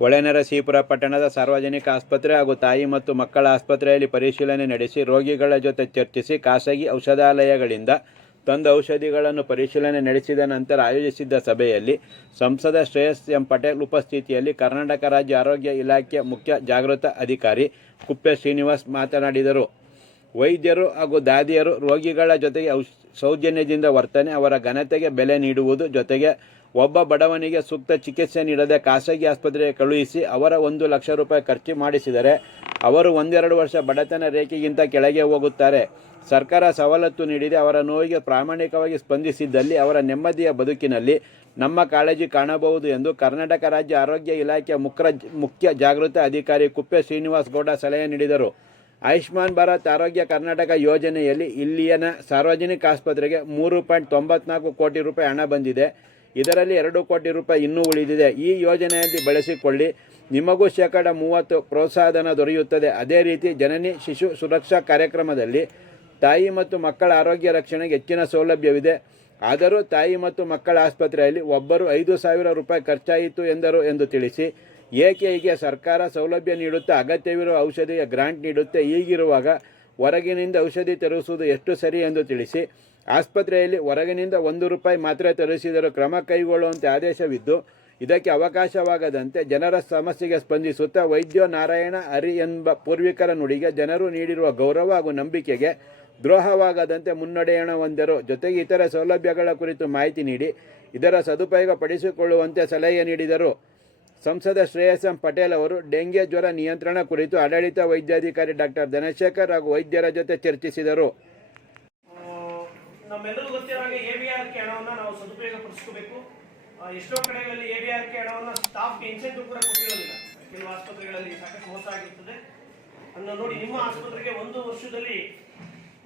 ಹೊಳೆನರಸೀಪುರ ಪಟ್ಟಣದ ಸಾರ್ವಜನಿಕ ಆಸ್ಪತ್ರೆ ಹಾಗೂ ತಾಯಿ ಮತ್ತು ಮಕ್ಕಳ ಆಸ್ಪತ್ರೆಯಲ್ಲಿ ಪರಿಶೀಲನೆ ನಡೆಸಿ ರೋಗಿಗಳ ಜೊತೆ ಚರ್ಚಿಸಿ ಖಾಸಗಿ ಔಷಧಾಲಯಗಳಿಂದ ತಂದ ಔಷಧಿಗಳನ್ನು ಪರಿಶೀಲನೆ ನಡೆಸಿದ ನಂತರ ಆಯೋಜಿಸಿದ್ದ ಸಭೆಯಲ್ಲಿ ಸಂಸದ ಶ್ರೇಯಸ್ ಎಂ ಪಟೇಲ್ ಉಪಸ್ಥಿತಿಯಲ್ಲಿ ಕರ್ನಾಟಕ ರಾಜ್ಯ ಆರೋಗ್ಯ ಇಲಾಖೆ ಮುಖ್ಯ ಜಾಗೃತ ಅಧಿಕಾರಿ ಕುಪ್ಪೆ ಶ್ರೀನಿವಾಸ್ ಮಾತನಾಡಿದರು. ವೈದ್ಯರು ಹಾಗೂ ದಾದಿಯರು ರೋಗಿಗಳ ಜೊತೆಗೆ ಸೌಜನ್ಯದಿಂದ ವರ್ತನೆ, ಅವರ ಘನತೆಗೆ ಬೆಲೆ ನೀಡುವುದು ಜೊತೆಗೆ ಒಬ್ಬ ಬಡವನಿಗೆ ಸೂಕ್ತ ಚಿಕಿತ್ಸೆ ನೀಡದೆ ಖಾಸಗಿ ಆಸ್ಪತ್ರೆಗೆ ಕಳುಹಿಸಿ ಅವರ 1 ಲಕ್ಷ ರೂಪಾಯಿ ಖರ್ಚು ಮಾಡಿಸಿದರೆ ಅವರು 1-2 ವರ್ಷ ಬಡತನ ರೇಖೆಗಿಂತ ಕೆಳಗೆ ಹೋಗುತ್ತಾರೆ. ಸರ್ಕಾರ ಸವಲತ್ತು ನೀಡಿದೆ. ಅವರ ನೋವಿಗೆ ಪ್ರಾಮಾಣಿಕವಾಗಿ ಸ್ಪಂದಿಸಿದ್ದಲ್ಲಿ ಅವರ ನೆಮ್ಮದಿಯ ಬದುಕಿನಲ್ಲಿ ನಮ್ಮ ಕಾಳಜಿ ಕಾಣಬಹುದು ಎಂದು ಕರ್ನಾಟಕ ರಾಜ್ಯ ಆರೋಗ್ಯ ಇಲಾಖೆ ಮುಖ್ಯ ಜಾಗೃತ ಅಧಿಕಾರಿ ಕುಪ್ಪೆ ಶ್ರೀನಿವಾಸ್ ಗೌಡ ಸಲಹೆ ನೀಡಿದರು. ಆಯುಷ್ಮಾನ್ ಭಾರತ್ ಆರೋಗ್ಯ ಕರ್ನಾಟಕ ಯೋಜನೆಯಲ್ಲಿ ಇಲ್ಲಿನ ಸಾರ್ವಜನಿಕ ಆಸ್ಪತ್ರೆಗೆ 3.94 ಕೋಟಿ ರೂಪಾಯಿ ಹಣ ಬಂದಿದೆ. ಇದರಲ್ಲಿ 2 ಕೋಟಿ ರೂಪಾಯಿ ಇನ್ನೂ ಉಳಿದಿದೆ. ಈ ಯೋಜನೆಯಲ್ಲಿ ಬಳಸಿಕೊಳ್ಳಿ. ನಿಮಗೂ ಶೇಕಡ 30 ಪ್ರೋತ್ಸಾಹಧನ ದೊರೆಯುತ್ತದೆ. ಅದೇ ರೀತಿ ಜನನಿ ಶಿಶು ಸುರಕ್ಷಾ ಕಾರ್ಯಕ್ರಮದಲ್ಲಿ ತಾಯಿ ಮತ್ತು ಮಕ್ಕಳ ಆರೋಗ್ಯ ರಕ್ಷಣೆಗೆ ಹೆಚ್ಚಿನ ಸೌಲಭ್ಯವಿದೆ. ಆದರೂ ತಾಯಿ ಮತ್ತು ಮಕ್ಕಳ ಆಸ್ಪತ್ರೆಯಲ್ಲಿ ಒಬ್ಬರು 5,000 ರೂಪಾಯಿ ಖರ್ಚಾಯಿತು ಎಂದರು ಎಂದು ತಿಳಿಸಿ, ಏಕೆ ಹೀಗೆ? ಸರ್ಕಾರ ಸೌಲಭ್ಯ ನೀಡುತ್ತಾ ಅಗತ್ಯವಿರುವ ಔಷಧಿಗೆ ಗ್ರಾಂಟ್ ನೀಡುತ್ತೆ. ಹೀಗಿರುವಾಗ ಹೊರಗಿನಿಂದ ಔಷಧಿ ತರಿಸುವುದು ಎಷ್ಟು ಸರಿ ಎಂದು ತಿಳಿಸಿ, ಆಸ್ಪತ್ರೆಯಲ್ಲಿ ಹೊರಗಿನಿಂದ 1 ರೂಪಾಯಿ ಮಾತ್ರೆ ತರಿಸಿದರೂ ಕ್ರಮ ಕೈಗೊಳ್ಳುವಂತೆ ಆದೇಶವಿದ್ದು, ಇದಕ್ಕೆ ಅವಕಾಶವಾಗದಂತೆ ಜನರ ಸಮಸ್ಯೆಗೆ ಸ್ಪಂದಿಸುತ್ತಾ ವೈದ್ಯೋ ನಾರಾಯಣ ಹರಿ ಎಂಬ ಪೂರ್ವಿಕರ ನುಡಿಗೆ ಜನರು ನೀಡಿರುವ ಗೌರವ ಹಾಗೂ ನಂಬಿಕೆಗೆ ದ್ರೋಹವಾಗದಂತೆ ಮುನ್ನಡೆಯೋಣ ಎಂದರು. ಜೊತೆಗೆ ಇತರ ಸೌಲಭ್ಯಗಳ ಕುರಿತು ಮಾಹಿತಿ ನೀಡಿ ಇದರ ಸದುಪಯೋಗ ಪಡಿಸಿಕೊಳ್ಳುವಂತೆ ಸಲಹೆ ನೀಡಿದರು. ಸಂಸದ ಶ್ರೇಯಸ್ ಎಂ ಪಟೇಲ್ ಅವರು ಡೆಂಗ್ಯೂ ಜ್ವರ ನಿಯಂತ್ರಣ ಕುರಿತು ಆಡಳಿತ ವೈದ್ಯಾಧಿಕಾರಿ ಡಾಕ್ಟರ್ ಧನಶೇಖರ್ ಹಾಗೂ ವೈದ್ಯರ ಜೊತೆ ಚರ್ಚಿಸಿದರು. ನಮ್ಮೆಲ್ಲರಿಗೂ ಗೊತ್ತಿರೋ ಹಾಗೆ ಎಬಿಆರ್ಕೆ ಹಣವನ್ನು ನಾವು ಸದುಪಯೋಗ ಪಡಿಸ್ಕೋಬೇಕು. ಎಷ್ಟೋ ಕಡೆಗಳಲ್ಲಿ ಎಬಿಆರ್ಕೆ ಹಣವನ್ನು ಸ್ಟಾಫ್ಗೆ ಇನ್ಸೆಂಟಿವ್ ಕೂಡ ಕೊಟ್ಟಿರೋದಿಲ್ಲ. ಕೆಲವು ಆಸ್ಪತ್ರೆಗಳಲ್ಲಿ ಸಾಕಷ್ಟು ಮೋಸ ಆಗಿರ್ತದೆ. ಅದನ್ನು ನೋಡಿ, ನಿಮ್ಮ ಆಸ್ಪತ್ರೆಗೆ 1 ವರ್ಷದಲ್ಲಿ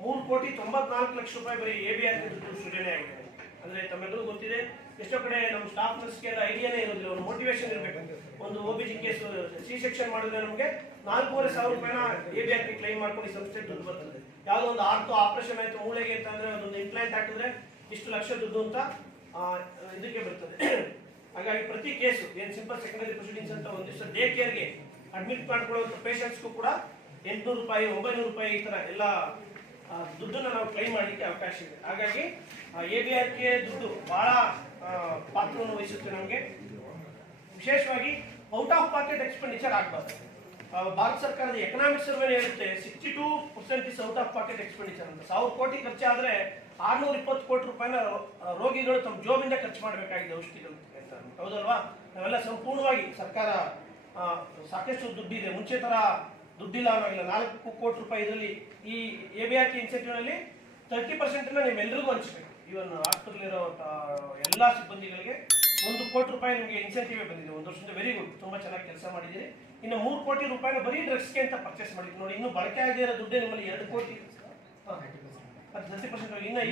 3,94 ಲಕ್ಷ ರೂಪಾಯಿ ಬರೀ ಎಬಿಆರ್ಕೆ ದುಡ್ಡು ಸೃಜನೆ ಆಗಿದೆ. ಅಂದರೆ ತಮ್ಮೆಲ್ಲರಿಗೂ ಗೊತ್ತಿದೆ, ಎಷ್ಟೋ ಕಡೆ ನಮ್ಮ ಸ್ಟಾಫ್ ನರ್ಸ್ಗೆ ಐಡಿಯಾನೇ ಇರೋದಿಲ್ಲ, ಒಂದು ಮೋಟಿವೇಶನ್ ಇರಬೇಕು. ಒಂದು OBG ಕೇಸ್ ಸಿ ಸೆಕ್ಷನ್ ಮಾಡಿದ್ರೆ ನಮಗೆ 4,500 ರೂಪಾಯಿನ ಎಬಿಆರ್ಕೆ ಕ್ಲೈಮ್ ಮಾಡ್ಕೊಂಡು ಈ ಸಂಸ್ಥೆ ದುಡ್ಡು ಬರ್ತದೆ. ಯಾವುದೋ ಒಂದು ಆಪರೇಷನ್ ಆಯಿತು ಮೂಳೆಗೆ ಅಂತಂದರೆ ಅದೊಂದು ಇಂಪ್ಲಾಂಟ್ ಹಾಕಿದ್ರೆ ಇಷ್ಟು ಲಕ್ಷ ದುಡ್ಡು ಅಂತ ಇದಕ್ಕೆ ಬರ್ತದೆ. ಹಾಗಾಗಿ ಪ್ರತಿ ಕೇಸು ಏನು ಸಿಂಪಲ್ ಸೆಕೆಂಡರಿ ಪ್ರೊಸೀಡಿಂಗ್ಸ್ ಅಂತ ಒಂದು ದಿವಸ ಡೇ ಕೇರ್ಗೆ ಅಡ್ಮಿಟ್ ಮಾಡ್ಕೊಳ್ಳೋ ಪೇಷಂಟ್ಸ್ಗೂ ಕೂಡ 800 ರೂಪಾಯಿ 900 ರೂಪಾಯಿ ಈ ಥರ ಎಲ್ಲ ದುಡ್ಡನ್ನು ನಾವು ಕ್ಲೈಮ್ ಮಾಡಲಿಕ್ಕೆ ಅವಕಾಶ ಇದೆ. ಹಾಗಾಗಿ ಎಬಿಆರ್ಕೆ ದುಡ್ಡು ಬಹಳ ಪಾತ್ರವನ್ನು ವಹಿಸುತ್ತೆ. ನಮಗೆ ವಿಶೇಷವಾಗಿ ಔಟ್ ಆಫ್ ಪಾಕೆಟ್ ಎಕ್ಸ್ಪೆಂಡಿಚರ್ ಆಗಬಾರ್ದು. ಭಾರತ ಸರ್ಕಾರದ ಎಕನಾಮಿಕ್ ಸರ್ವೆ ಹೇಳುತ್ತೆ 62% is out of packet expenditure ಅಂತ. 1,000 ಕೋಟಿ ಖರ್ಚಾದರೆ 620 ಕೋಟಿ ರೂಪಾಯಿನ ರೋಗಿಗಳು ತಮ್ಮ ಜೋಬಿಂದ ಖರ್ಚು ಮಾಡಬೇಕಾಗಿದೆ ಔಷಧಿಗಳು ಅಂತ. ಹೌದಲ್ವಾ? ನಾವೆಲ್ಲ ಸಂಪೂರ್ಣವಾಗಿ ಸರ್ಕಾರ ಸಾಕಷ್ಟು ದುಡ್ಡಿದೆ, ಮುಂಚೆ ಥರ ದುಡ್ಡಿಲ್ಲ ಅನ್ನೋಲ್ಲ. 4 ಕೋಟಿ ರೂಪಾಯಿ ಇದರಲ್ಲಿ ಈ ಎಬಿಆರ್ಕೆ ಇನ್ಸೆಂಟಿವ್ನಲ್ಲಿ 30% ನಿಮ್ಮೆಲ್ಲರಿಗೂ ಹಂಚಬೇಕು. ಇವನ್ ಹಾಸ್ಪಿಟಲ್ ಇರೋ ಎಲ್ಲ ಸಿಬ್ಬಂದಿಗಳಿಗೆ 1 ಕೋಟಿ ರೂಪಾಯಿ ನಿಮಗೆ ಇನ್ಸೆಂಟಿವ್ ಬಂದಿದೆ 1 ವರ್ಷದಿಂದ. ವೆರಿ ಗುಡ್, ತುಂಬ ಚೆನ್ನಾಗಿ ಕೆಲಸ ಮಾಡಿದ್ದೀರಿ. ಇನ್ನು 3 ಕೋಟಿ ರೂಪಾಯಿನ ಬರೀ ಡ್ರಗ್ಸ್ಗೆ ಅಂತ ಪರ್ಚೇಸ್ ಮಾಡಿದ್ವಿ ನೋಡಿ. ಇನ್ನು ಬಳಕೆ ಆಗದೇ ಇರೋ ದುಡ್ಡೇ ನಿಮ್ಮಲ್ಲಿ 2 ಕೋಟಿ, ಅದು 30%. ಇನ್ನು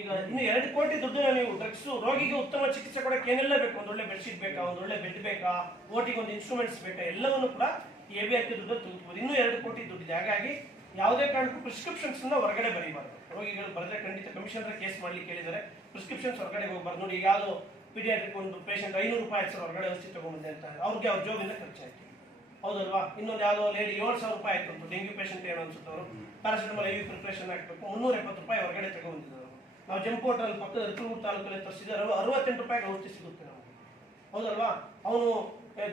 ಈಗ ಇನ್ನು 2 ಕೋಟಿ ದುಡ್ಡನ್ನ ನೀವು ಡ್ರಗ್ಸ್ ರೋಗಿಗೆ ಉತ್ತಮ ಚಿಕಿತ್ಸೆ ಕೊಡೋಕೆ ಏನೆಲ್ಲ ಬೇಕು, ಒಂದೊಳ್ಳೆ ಬೆಡ್ಶೀಟ್ ಬೇಕಾ, ಒಂದೊಳ್ಳೆ ಬೆಡ್ ಬೇಕಾ, ಓಟಿಗೆ ಒಂದು ಇನ್ಸ್ಟ್ರೂಮೆಂಟ್ಸ್ ಬೇಕಾ, ಎಲ್ಲವನ್ನು ಕೂಡ ಈ ಎಬಿಆರ್ಕೆ ದುಡ್ಡು ತೆಗೆದುಬೋದು. ಇನ್ನೂ 2 ಕೋಟಿ ದುಡ್ಡಿದೆ. ಹಾಗಾಗಿ ಯಾವುದೇ ಕಾರಣಕ್ಕೂ ಪ್ರಿಸ್ಕ್ರಿಪ್ಷನ್ಸ್ನ ಹೊರಗಡೆ ಬರೀಬಾರ್ದು. ರೋಗಿಗಳು ಬರೆದ್ರೆ ಖಂಡಿತ ಕಮಿಷನರ್ ಕೇಸ್ ಮಾಡ್ಲಿಕ್ಕೆ ಹೇಳಿದ್ದಾರೆ. ಪ್ರಿಸ್ಕ್ರಿಪ್ಷನ್ಸ್ ಹೊರಗಡೆ ಹೋಗ್ಬಾರ್ದು. ನೋಡಿ, ಈಗ ಯಾವುದೋ ಪೀಡಿಯಾಟ್ರಿಕ್ ಒಂದು ಪೇಷಂಟ್ 500 ರೂಪಾಯಿ ಹೊರಗಡೆ ಔಷಧಿ ತಗೊಂಡ್ಬಂದೆ ಅಂತ ಅವ್ರಿಗೆ ಅವ್ರ ಜೋಬಿಂದ ಖರ್ಚಾಯ್ತು. ಹೌದಲ್ವಾ? ಇನ್ನೊಂದು ಯಾವುದೋ ಲೇಡಿ 7,000 ರೂಪಾಯಿ ಆಯ್ತು ಅಂತ ಡೆಂಗ್ಯೂ ಪೇಷಂಟ್ ಏನು ಅನ್ಸುತ್ತವರು ಪ್ಯಾರಾಸಿಟಮಾಲ್ IV ಪ್ರಿಪ್ರೇಷನ್ ಹಾಕಬೇಕು 370 ರೂಪಾಯಿ ಹೊರಗಡೆ ತಗೊಂಡಿದ್ದಾರೆ. ನಾವು ಜಂಪೋಟಲ್ಲಿ ಪಕ್ಕದ ರಿಕೂರು ತಾಲೂಕಲ್ಲಿ ತರಿಸಿದ್ರೆ 68 ರೂಪಾಯಿಗೆ ಔಷಧಿ ಸಿಗುತ್ತೆ ನಮಗೆ. ಹೌದಲ್ವಾ? ಅವನು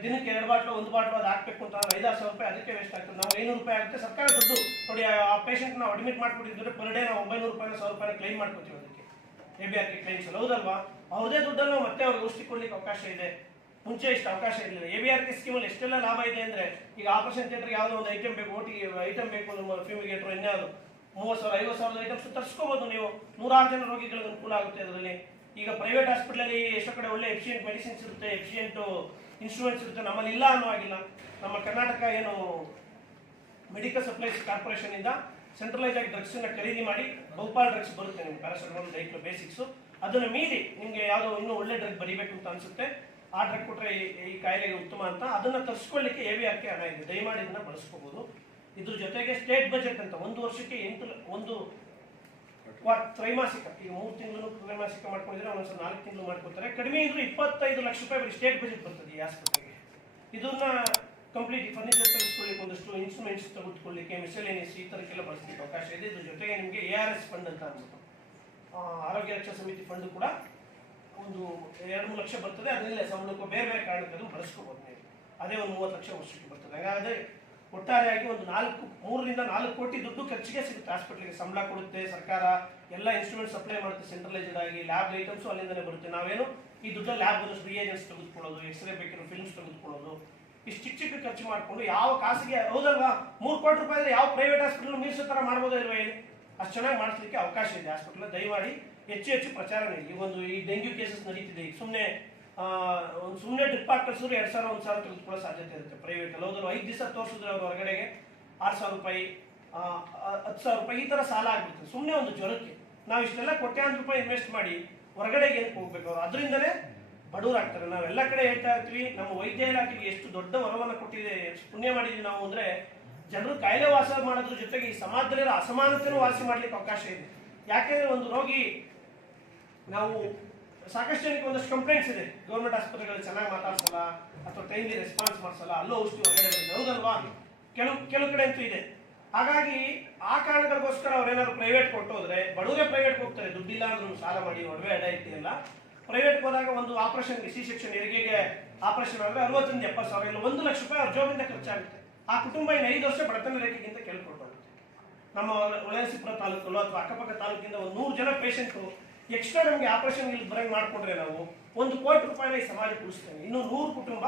ದಿನಕ್ಕೆ 2 ಬಾಟ್ಲು 1 ಬಾಟ್ಲು ಅದು ಹಾಕಬೇಕು ಅಂತ 5,000 ರೂಪಾಯಿ ಅದಕ್ಕೆ ವೇಸ್ಟ್ ಆಗ್ತದೆ. ನಾವು 500 ರೂಪಾಯಿ ಆಗುತ್ತೆ. ಸರ್ಕಾರ ದುಡ್ಡು ನೋಡಿ, ಆ ಪೇಷಂಟ್ ನಾವು ಅಡ್ಮಿಟ್ ಮಾಡ್ಕೊಟ್ಟಿದ್ರೆ ಪರ್ ಡೇ ನಾವು 900 ರೂಪಾಯಿನ 1,000 ರೂಪಾಯಿನ ಕ್ಲೈಮ್ ಮಾಡ್ಕೊತೀವಿ ಅದಕ್ಕೆ ಎಬಿಆರ್ಕೆ ಕ್ಲೈಮ್ಸ್. ಹೌದಲ್ವಾ? ಅವ್ರದೇ ದುಡ್ಡನ್ನು ಮತ್ತೆ ಅವ್ರಿಗೆ ಔಷಧಿ ಕೊಡ್ಲಿಕ್ಕೆ ಅವಕಾಶ ಇದೆ. ಮುಂಚೆ ಇಷ್ಟು ಅವಕಾಶ ಇರಲಿಲ್ಲ. ಎಬಿಆರ್ಕೆ ಸ್ಕೀಮಲ್ಲಿ ಎಷ್ಟೆಲ್ಲ ಲಾಭ ಇದೆ ಅಂದರೆ, ಈಗ ಆಪರೇಷನ್ ಥಿಯೇಟರ್ಗೆ ಯಾವುದೋ ಒಂದು ಐಟಮ್ ಬೇಕು, ಓಟಿಗೆ ಐಟಮ್ ಬೇಕು, ನಮ್ಮ ಫ್ಯೂಮಿಗೇಟರ್ ಇನ್ಯಾವುದು 30,000 50,000 ಐಟಮ್ಸ್ ತರಿಸ್ಕೋಬೋದು ನೀವು. 106 ಜನ ರೋಗಿಗಳಿಗೆ ಅನುಕೂಲ ಆಗುತ್ತೆ ಅದರಲ್ಲಿ. ಈಗ ಪ್ರೈವೇಟ್ ಹಾಸ್ಪಿಟಲಲ್ಲಿ ಎಷ್ಟೋ ಕಡೆ ಒಳ್ಳೆ ಎಫಿಷಿಯೆಂಟ್ ಮೆಡಿಸಿನ್ಸ್ ಇರುತ್ತೆ, ಎಫಿಷಿಯೆಂಟ್ ಇನ್ಸ್ಟ್ರೂಮೆಂಟ್ಸ್ ಇರುತ್ತೆ. ನಮ್ಮಲ್ಲಿ ಇಲ್ಲ ಅನ್ನೋ ಆಗಿಲ್ಲ. ನಮ್ಮ ಕರ್ನಾಟಕ ಏನು ಮೆಡಿಕಲ್ ಸಪ್ಲೈಸ್ ಕಾರ್ಪೊರೇಷನ್ ಇಂದ ಸೆಂಟ್ರಲೈಸ್ ಆಗಿ ಡ್ರಗ್ಸನ್ನು ಖರೀದಿ ಮಾಡಿ ಬಹುಪಾಲು ಡ್ರಗ್ಸ್ ಬರುತ್ತೆ ನಿಮ್ಗೆ, ಪ್ಯಾರಾಸಿಟಮಾಲ್ ಡೈಕ್ಲೋ ಬೇಸಿಕ್ಸು. ಅದನ್ನು ಮೀರಿ ನಿಮಗೆ ಯಾವುದೋ ಇನ್ನೂ ಒಳ್ಳೆ ಡ್ರಗ್ ಬರೀಬೇಕು ಅಂತ ಅನಿಸುತ್ತೆ, ಆ ಡ್ರಗ್ ಕೊಟ್ಟರೆ ಈ ಕಾಯಿಲೆಗೆ ಉತ್ತಮ ಅಂತ ಅದನ್ನು ತರಿಸ್ಕೊಳ್ಳಿಕ್ಕೆ ಎಬಿಆರ್ಕೆ ಹಣ ಇದೆ. ದಯಮಾಡಿ ಇದನ್ನು ಬಳಸ್ಕೋಬೋದು. ಇದ್ರ ಜೊತೆಗೆ ಸ್ಟೇಟ್ ಬಜೆಟ್ ಅಂತ 1 ವರ್ಷಕ್ಕೆ 1 ತ್ರೈಮಾಸಿಕ, ಈಗ 3 ತಿಂಗಳು ತ್ರೈಮಾಸಿಕ ಮಾಡ್ಕೊಂಡಿದ್ರೆ ಒಂದೊಂದ್ಸಲ 4 ತಿಂಗಳು ಮಾಡ್ಕೊತಾರೆ. ಕಡಿಮೆ ಇದ್ರೂ 25 ಲಕ್ಷ ರೂಪಾಯಿ ಬರೀ ಸ್ಟೇಟ್ ಬಜೆಟ್ ಬರ್ತದೆ ಈ ಆಸ್ಪತ್ರೆಗೆ. ಇದನ್ನ ಕಂಪ್ಲೀಟ್ ಫರ್ನಿಚರ್ ತೆಗೆದುಕೊಳ್ಳಿಕ್ಕೆ ಒಂದಷ್ಟು ಇನ್ಸ್ಟ್ರೂಮೆಂಟ್ಸ್ ತೆಗೆದುಕೊಳ್ಳಿಕ್ಕೆ ಮಿಸಲೇನಿಯಸ್ ಈ ಥರಕ್ಕೆಲ್ಲ ಬಳಸಲಿಕ್ಕೆ ಅವಕಾಶ ಇದೆ. ಇದ್ರ ಜೊತೆಗೆ ನಿಮಗೆ ARS ಫಂಡ್ ಅಂತ ಅಂದ್ಬಿಟ್ಟು ಆರೋಗ್ಯ ರಕ್ಷಾ ಸಮಿತಿ ಫಂಡ್ ಕೂಡ ಒಂದು 2-3 ಲಕ್ಷ ಬರ್ತದೆ. ಅದರಲ್ಲೇ ಸಂಬಳಕ್ಕೂ ಬೇರೆ ಬೇರೆ ಕಾರಣಕ್ಕೆ ಅದನ್ನು ಬಳಸ್ಕೋಬೋದು ನೀವು. ಅದೇ ಒಂದು 30 ಲಕ್ಷ ವರ್ಷಕ್ಕೆ ಬರ್ತದೆ. ಹಾಗಾದರೆ ಒಟ್ಟಾರೆಯಾಗಿ ಒಂದು 3 ರಿಂದ 4 ಕೋಟಿ ದುಡ್ಡು ಖರ್ಚಿಗೆ ಸಿಗುತ್ತೆ. ಹಾಸ್ಪಿಟ್ಲಿಗೆ ಸಂಬಳ ಕೊಡುತ್ತೆ ಸರ್ಕಾರ, ಎಲ್ಲ ಇನ್ಸ್ಟ್ರೂಮೆಂಟ್ ಸಪ್ಲೈ ಮಾಡುತ್ತೆ ಸೆಂಟ್ರಲೈಸ್ಡ್ ಆಗಿ, ಲ್ಯಾಬ್ ಐಟಮ್ಸು ಅಲ್ಲಿಂದಲೇ ಬರುತ್ತೆ. ನಾವೇನು ಈ ದುಡ್ಡಲ್ಲಿ ಲ್ಯಾಬ್ ಬಂದಷ್ಟು ರಿಯೇಜೆನ್ಸ್ ತೆಗೆದುಕೊಳ್ಳೋದು, ಎಕ್ಸ್ರೇ ಬೇಕಿರೋ ಫಿಲ್ಮ್ಸ್ ತೆಗೆದುಕೊಳ್ಳೋದು, ಇಷ್ಟು ಚಿಕ್ಕ ಖರ್ಚು ಮಾಡಿಕೊಂಡು ಯಾವ ಖಾಸಗಿ, ಹೌದಲ್ವಾ, 3 ಕೋಟಿ ರೂಪಾಯಿ ಯಾವ ಪ್ರೈವೇಟ್ ಹಾಸ್ಪಿಟಲ್ ಮೀರಿಸೋ ಥರ ಮಾಡ್ಬೋದೋ ಇಲ್ವಾ ಹೇಳಿ? ಅಷ್ಟು ಚೆನ್ನಾಗಿ ಮಾಡಿಸ್ಲಿಕ್ಕೆ ಅವಕಾಶ ಇದೆ ಹಾಸ್ಪಿಟಲ್. ದಯಮಾಡಿ ಹೆಚ್ಚು ಪ್ರಚಾರ ನೀಡಿ. ಈ ಡೆಂಗ್ಯೂ ಕೇಸಸ್ ನಡೀತಿದೆ. ಈಗ ಸುಮ್ಮನೆ ಡ್ರಿಪ್ ಹಾಕಿ ಕಳಿಸಿದ್ರು 2,000-1,000 ತೆಗೆದುಕೊಳ್ಳೋ ಸಾಧ್ಯತೆ ಇರುತ್ತೆ ಪ್ರೈವೇಟ್ ಅಲ್ಲಿ. ಹೌದಲ್ವಾ, 5 ದಿವಸ ತೋರಿಸಿದ್ರೆ ಅವ್ರ ಹೊರಗಡೆಗೆ 6,000 ರೂಪಾಯಿ 10,000 ರೂಪಾಯಿ ಈ ಥರ ಸಾಲ ಆಗ್ಬಿಡುತ್ತೆ ಸುಮ್ಮನೆ ಒಂದು ಜ್ವರಕ್ಕೆ. ನಾವು ಇಷ್ಟೆಲ್ಲ ಕೋಟ್ಯಾಂತರ ರೂಪಾಯಿ ಇನ್ವೆಸ್ಟ್ ಮಾಡಿ ಹೊರಗಡೆಗೆ ಏನಕ್ಕೆ ಹೋಗ್ಬೇಕು? ಅವರು ಅದರಿಂದಲೇ ಬಡವರಾಗ್ತಾರೆ. ನಾವೆಲ್ಲ ಕಡೆ ಹೇಳ್ತಾ ಇರ್ತೀವಿ, ನಮ್ಮ ವೈದ್ಯ ಇಲಾಖೆಗೆ ಎಷ್ಟು ದೊಡ್ಡ ವರವನ್ನು ಕೊಟ್ಟಿದೆ, ಎಷ್ಟು ಪುಣ್ಯ ಮಾಡಿದ್ವಿ ನಾವು ಅಂದರೆ, ಜನರು ಕಾಯಿಲೆ ವಾಸ ಮಾಡೋದ್ರ ಜೊತೆಗೆ ಈ ಸಮಾಜದಲ್ಲಿರೋ ಅಸಮಾನತೆನೂ ವಾಸಿ ಮಾಡ್ಲಿಕ್ಕೆ ಅವಕಾಶ ಇದೆ. ಯಾಕೆಂದ್ರೆ ಒಂದು ರೋಗಿ, ನಾವು ಸಾಕಷ್ಟು ಜನಕ್ಕೆ ಒಂದಷ್ಟು ಕಂಪ್ಲೇಂಟ್ಸ್ ಇದೆ, ಗೌರ್ಮೆಂಟ್ ಆಸ್ಪತ್ರೆಗಳಲ್ಲಿ ಚೆನ್ನಾಗಿ ಮಾತಾಡ್ಸಲ್ಲ ಅಥವಾ ಟೈಮ್ಲಿ ರೆಸ್ಪಾನ್ಸ್ ಮಾಡಿಸಲ್ಲ, ಅಲ್ಲೂ ಔಷಧಿ ಹೊರಗಡೆ ಬರುತ್ತೆ, ಹೌದಲ್ವಾ? ಕೆಲವು ಕಡೆ ಅಂತೂ ಇದೆ. ಹಾಗಾಗಿ ಆ ಕಾರಣಗಳಿಗೋಸ್ಕರ ಅವ್ರೇನಾದ್ರು ಪ್ರೈವೇಟ್ ಕೊಟ್ಟು ಹೋದ್ರೆ, ಬಡವರೇ ಪ್ರೈವೇಟ್ಗೆ ಹೋಗ್ತಾರೆ, ದುಡ್ಡಿಲ್ಲ ಅಂದ್ರೂ ಸಾಲ ಮಾಡಿ ಒಡವೆ ಅಡ ಇಟ್ಟಿಲ್ಲ. ಪ್ರೈವೇಟ್ಗೆ ಹೋದಾಗ ಒಂದು ಆಪರೇಷನ್ಗೆ C-ಸೆಕ್ಷನ್ ಹೆರಿಗೆಗೆ ಆಪರೇಷನ್ ಆದರೆ 60,000-70,000 ಇಲ್ಲ 1 ಲಕ್ಷ ರೂಪಾಯಿ ಅವ್ರ ಜೋಬಿಂದ ಖರ್ಚಾಗುತ್ತೆ. ಆ ಕುಟುಂಬ ಇನ್ನು 5 ವರ್ಷ ಬಡತನ ರೇಖೆಗಿಂತ ಕೆಳಕೊಡ್ಬಾರುತ್ತೆ. ನಮ್ಮ ಹೊಳೆನರಸೀಪುರ ತಾಲೂಕಲ್ಲೋ ಅಥವಾ ಅಕ್ಕಪಕ್ಕ ತಾಲೂಕಿಂದ ಒಂದು 100 ಜನ ಪೇಷಂಟು ಎಕ್ಸ್ಟ್ರಾ ನಮಗೆ ಆಪರೇಷನ್ ಇಲ್ಲಿ ಬರಂಗೆ ಮಾಡಿಕೊಂಡ್ರೆ ನಾವು 1 ಕೋಟಿ ರೂಪಾಯಿನ ಈ ಸಮಾಜಕ್ಕೆ ಉಳಿಸ್ತೇವೆ. ಇನ್ನು 100 ಕುಟುಂಬ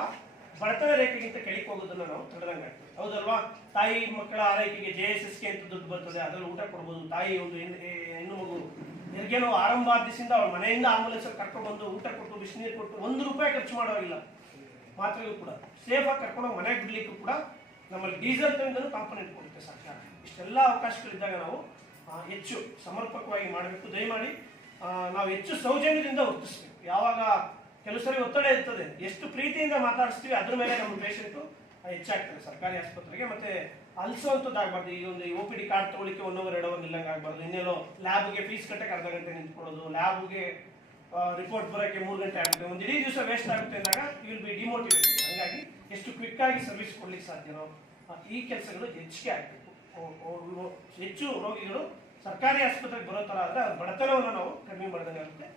ಬಡತನ ರೇಖೆಗಿಂತ ಕೆಳಗೆ ಹೋಗೋದನ್ನು ನಾವು ತಡೆದಂಗೆ ಆಗ್ತದೆ, ಹೌದಲ್ವಾ? ತಾಯಿ ಮಕ್ಕಳ ಆರೈಕೆಗೆ JSSK ಅಂತ ದುಡ್ಡು ಬರ್ತದೆ, ಅದರಲ್ಲಿ ಊಟ ಕೊಡ್ಬೋದು. ತಾಯಿ ಒಂದು ಹೆಣ್ಣು ಮಗು ಹೆರಿಗೆನೋ ಆರಂಭ ದಿವಸದಿಂದ ಅವ್ರ ಮನೆಯಿಂದ ಆಂಬುಲೆನ್ಸಲ್ಲಿ ಕರ್ಕೊಂಡ್ಬಂದು ಊಟ ಕೊಟ್ಟು ಬಿಸಿನೀರು ಕೊಟ್ಟು 1 ರೂಪಾಯಿ ಖರ್ಚು ಮಾಡೋಗಿಲ್ಲ. ಮಾತ್ರೆಗೂ ಕೂಡ ಸೇಫಾಗಿ ಕರ್ಕೊಂಡೋಗಿ ಮನೆಗೆ ಬಿಡ್ಲಿಕ್ಕೂ ಕೂಡ ನಮ್ಮಲ್ಲಿ ಡೀಸೆಲ್ ತಂದೂ ಕಾಂಪೊನೆಂಟ್ ಕೊಡುತ್ತೆ ಸರ್ಕಾರ. ಇಷ್ಟೆಲ್ಲ ಅವಕಾಶಗಳಿದ್ದಾಗ ನಾವು ಹೆಚ್ಚು ಸಮರ್ಪಕವಾಗಿ ಮಾಡಬೇಕು. ದಯಮಾಡಿ ನಾವು ಹೆಚ್ಚು ಸೌಜನ್ಯದಿಂದ ವರ್ತಿಸ್ಬೇಕು. ಯಾವಾಗ ಕೆಲವು ಸರಿ ಒತ್ತಡ ಇರ್ತದೆ, ಎಷ್ಟು ಪ್ರೀತಿಯಿಂದ ಮಾತಾಡಿಸ್ತೀವಿ ಅದ್ರ ಮೇಲೆ ನಮ್ಮ ಪೇಷಂಟು ಹೆಚ್ಚಾಗ್ತದೆ ಸರ್ಕಾರಿ ಆಸ್ಪತ್ರೆಗೆ. ಮತ್ತೆ ಅಲ್ಸೋಂಥದ್ದಾಗಬಾರ್ದು. ಈ ಒಂದು OPD ಕಾರ್ಡ್ ತೊಗೊಳಿಕ್ಕೆ 1 ಅವರ್ 2 ಅವರ್ ನಿಲ್ಲಂಗೆ ಆಗಬಾರ್ದು. ಇನ್ನೇನೋ ಲ್ಯಾಬ್ಗೆ ಫೀಸ್ ಕಟ್ಟಕ್ಕೆ ಅರ್ಧ ಗಂಟೆ ನಿಂತ್ಕೊಳ್ಳೋದು, ಲ್ಯಾಬ್ಗೆ ರಿಪೋರ್ಟ್ ಬರೋಕ್ಕೆ 3 ಗಂಟೆ ಆಗುತ್ತೆ, ಒಂದು ಇಡೀ ದಿವಸ ವೇಸ್ಟ್ ಆಗುತ್ತೆ ಅಂದಾಗ ವಿಲ್ ಬಿ ಡಿಮೋಟಿವೇಟೆಡ್. ಹಾಗಾಗಿ ಎಷ್ಟು ಕ್ವಿಕ್ಕಾಗಿ ಸರ್ವಿಸ್ ಕೊಡ್ಲಿಕ್ಕೆ ಸಾಧ್ಯನೋ ಈ ಕೆಲಸಗಳು ಹೆಚ್ಚಿಗೆ ಆಗಬೇಕು. ಹೆಚ್ಚು ರೋಗಿಗಳು ಸರ್ಕಾರಿ ಆಸ್ಪತ್ರೆಗೆ ಬರೋ ಥರ ಆದರೆ ಅವ್ರ ಬಡತನವನ್ನು ನಾವು ಕಡಿಮೆ ಮಾಡಿದಂಗೆ ಆಗುತ್ತೆ.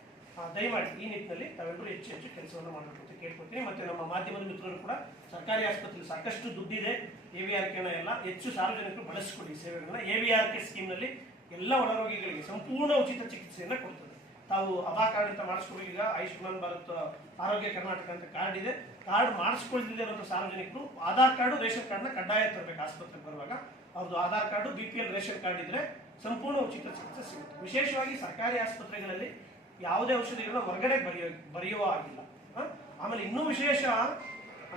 ದಯಮಾಡಿ ಈ ನಿಟ್ಟಿನಲ್ಲಿ ತಾವೆಲ್ಲರೂ ಹೆಚ್ಚು ಕೆಲಸವನ್ನು ಮಾಡಬೇಕು ಅಂತ ಕೇಳ್ಕೊತೀನಿ. ಮತ್ತು ನಮ್ಮ ಮಾಧ್ಯಮದ ಮಿತ್ರರು ಕೂಡ ಸರ್ಕಾರಿ ಆಸ್ಪತ್ರೆಯಲ್ಲಿ ಸಾಕಷ್ಟು ದುಡ್ಡಿದೆ, AVRKನ ಎಲ್ಲ ಹೆಚ್ಚು ಸಾರ್ವಜನಿಕರು ಬಳಸಿಕೊಳ್ಳಿ ಸೇವೆಗಳನ್ನ. AVRK ಸ್ಕೀಮ್ನಲ್ಲಿ ಎಲ್ಲ ಒಳರೋಗಿಗಳಿಗೆ ಸಂಪೂರ್ಣ ಉಚಿತ ಚಿಕಿತ್ಸೆಯನ್ನು ಕೊಡ್ತದೆ. ತಾವು ಆಧಾರ್ ಕಾರ್ಡ್ ಅಂತ ಮಾಡಿಸ್ಕೊಳ್ಳಿ. ಈಗ ಆಯುಷ್ಮಾನ್ ಭಾರತ್ ಆರೋಗ್ಯ ಕರ್ನಾಟಕ ಅಂತ ಕಾರ್ಡ್ ಇದೆ. ಕಾರ್ಡ್ ಮಾಡಿಸ್ಕೊಳ್ಳದಿದೆ ಇರುವಂಥ ಸಾರ್ವಜನಿಕರು ಆಧಾರ್ ಕಾರ್ಡು ರೇಷನ್ ಕಾರ್ಡ್ನ ಕಡ್ಡಾಯ ತರಬೇಕು ಆಸ್ಪತ್ರೆಗೆ ಬರುವಾಗ. ಅವ್ರದ್ದು Aadhaar card BPL ration card ಇದ್ರೆ ಸಂಪೂರ್ಣ ಉಚಿತ ಚಿಕಿತ್ಸೆ ಸಿಗುತ್ತೆ. ವಿಶೇಷವಾಗಿ ಸರ್ಕಾರಿ ಆಸ್ಪತ್ರೆಗಳಲ್ಲಿ ಯಾವುದೇ ಔಷಧಿಗಳನ್ನ ಹೊರಗಡೆ ಬರೆಯುವ ಆಗಿಲ್ಲ. ಆಮೇಲೆ ಇನ್ನೂ ವಿಶೇಷ,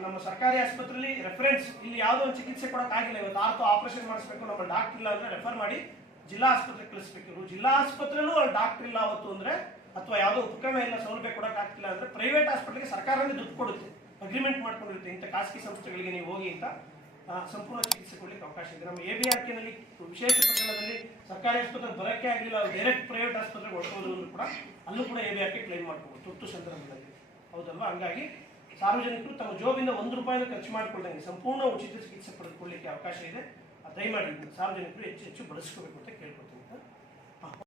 ನಮ್ಮ ಸರ್ಕಾರಿ ಆಸ್ಪತ್ರೆಯಲ್ಲಿ ರೆಫರೆನ್ಸ್, ಇಲ್ಲಿ ಯಾವುದೋ ಒಂದು ಚಿಕಿತ್ಸೆ ಕೊಡೋಕ್ಕಾಗಿಲ್ಲ, ಇವತ್ತು ಆಪರೇಷನ್ ಮಾಡಿಸ್ಬೇಕು, ನಮ್ಮ ಡಾಕ್ಟರ್ ಇಲ್ಲ ಅಂದರೆ ರೆಫರ್ ಮಾಡಿ ಜಿಲ್ಲಾ ಆಸ್ಪತ್ರೆಗೆ ಕಳಿಸ್ಬೇಕು. ಜಿಲ್ಲಾ ಆಸ್ಪತ್ರೆಯಲ್ಲೂ ಅಲ್ಲಿ ಡಾಕ್ಟರ್ ಇಲ್ಲ ಅವತ್ತು ಅಂದರೆ, ಅಥವಾ ಯಾವುದೋ ಉಪಕರಣ ಇಲ್ಲ, ಸೌಲಭ್ಯ ಕೊಡೋಕ್ಕಾಗ್ತಿಲ್ಲ ಅಂದರೆ ಪ್ರೈವೇಟ್ ಆಸ್ಪತ್ರೆಗೆ ಸರ್ಕಾರನೇ ದುಡ್ಡು ಕೊಡುತ್ತೆ, ಅಗ್ರಿಮೆಂಟ್ ಮಾಡ್ಕೊಂಡಿರುತ್ತೆ, ಇಂಥ ಖಾಸಗಿ ಸಂಸ್ಥೆಗಳಿಗೆ ನೀವು ಹೋಗಿ ಅಂತ ಸಂಪೂರ್ಣ ಚಿಕಿತ್ಸೆ ಕೊಡ್ಲಿಕ್ಕೆ ಅವಕಾಶ ಇದೆ. ನಮ್ಮ AVRKನಲ್ಲಿ ವಿಶೇಷ ಪ್ರಕರಣದಲ್ಲಿ ಸರ್ಕಾರಿ ಆಸ್ಪತ್ರೆಗೆ ಬರೋಕ್ಕೆ ಆಗಲಿಲ್ಲ, ಡೈರೆಕ್ಟ್ ಪ್ರೈವೇಟ್ ಆಸ್ಪತ್ರೆಗೆ ಹೊರಟೋದ್ರು ಕೂಡ ಅಲ್ಲೂ ಕೂಡ AVRK ಕ್ಲೈಮ್ ಮಾಡ್ಕೋಬೋದು ತುರ್ತು ಸಂದರ್ಭದಲ್ಲಿ, ಹೌದಲ್ವಾ? ಹಂಗಾಗಿ ಸಾರ್ವಜನಿಕರು ತಮ್ಮ ಜೋಬಿಂದ 1 ರೂಪಾಯಿನ ಖರ್ಚು ಮಾಡಿಕೊಳ್ಳದಂಗೆ ಸಂಪೂರ್ಣ ಉಚಿತ ಚಿಕಿತ್ಸೆ ಪಡೆದುಕೊಳ್ಳಲಿಕ್ಕೆ ಅವಕಾಶ ಇದೆ. ದಯಮಾಡಿ ಸಾರ್ವಜನಿಕರು ಹೆಚ್ಚು ಬಳಸ್ಕೋಬೇಕು ಅಂತ ಕೇಳ್ಕೊಳ್ತೀನಿ.